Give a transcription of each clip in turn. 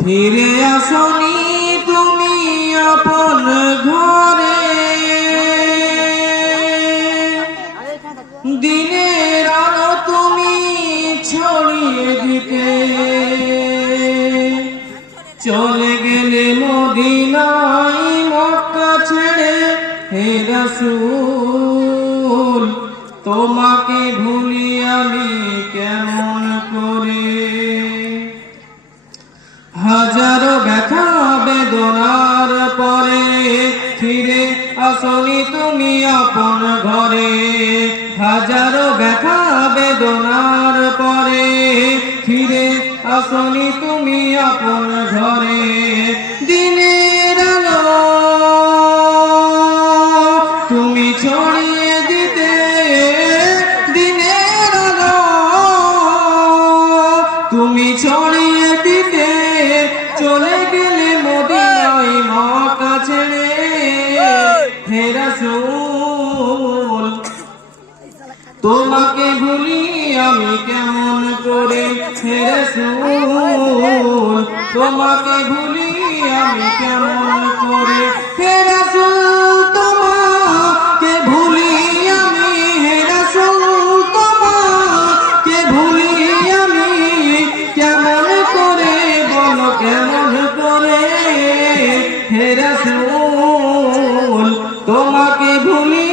ফিরে আসনি তুমি আপন ঘরে, দিনের আলো তুমি ছড়িয়ে দিতে চলে গেলে মদিনায় মক্কা ছেড়ে। হে রাসূল তোমাকে ভুলি আমি কেমন করে। হাজারো ব্যথা বেদনার পরে ফিরে আসনি তুমি আপন ঘরে। হাজারো ব্যথা বেদনার পরে ফিরে আসনি তুমি আপন ঘরে। দিনের আলো তুমি ছড়িয়ে দিতে, দিনের আলো তুমি ছড়িয়ে দিতে চলে গেলে মদিনায় মক্কা ছেড়ে। হে রাসূল তোমাকে ভুলি আমি কেমন করে। হে রাসূল তোমাকে ভুলি আমি কেমন করে। হে রাসূল তোমাকে ভুলি আমি, হে রাসূল তোমাকে ভুলি আমি কেমন করে, বলো কেমন করে। হে রাসূল তোমাকে ভুলি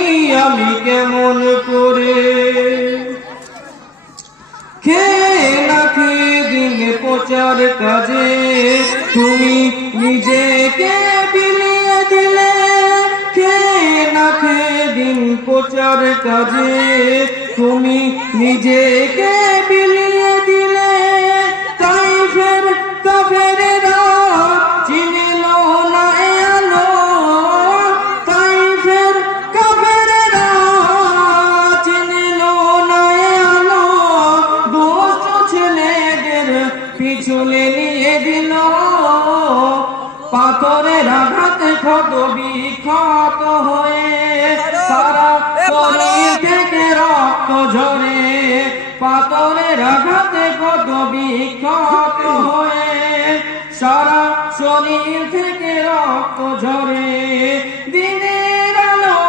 আমি কেমন করে। খেয়ে না খেয়ে দিন প্রচার কাজে তুমি নিজেকে বিলিয়ে দিলে। খেয়ে না খেয়ে দিন প্রচার কাজে তুমি নিজেকে বিলিয়ে দিলে। তাইফের কাফেরেরা চিনিল না এ আলো, তাইফের কাফেরেরা চিনিল না এ আলো। দুষ্ট ছেলেদের পিছনে নিয়ে দিল, পাথরের আঘাতে ক্ষত বিক্ষত হয়ে সারা শরীর থেকে রক্ত ঝরে। পাথরের আঘাতে ক্ষত বিক্ষত হয়ে সারা শরীর থেকে রক্ত ঝরে। দিনের আলো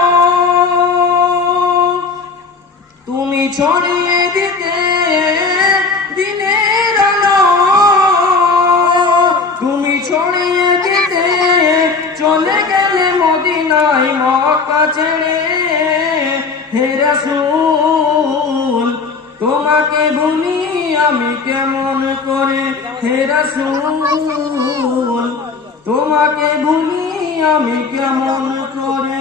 তুমি ছড়িয়ে দিতে, দিনের আলো তুমি ছড়িয়ে দিতে চলে গেলে মদিনায় মক্কা ছেড়ে। হে রাসূল তোমাকে ভুলি আমি কেমন করে। হে রাসূল তোমাকে ভুলি আমি কেমন করে।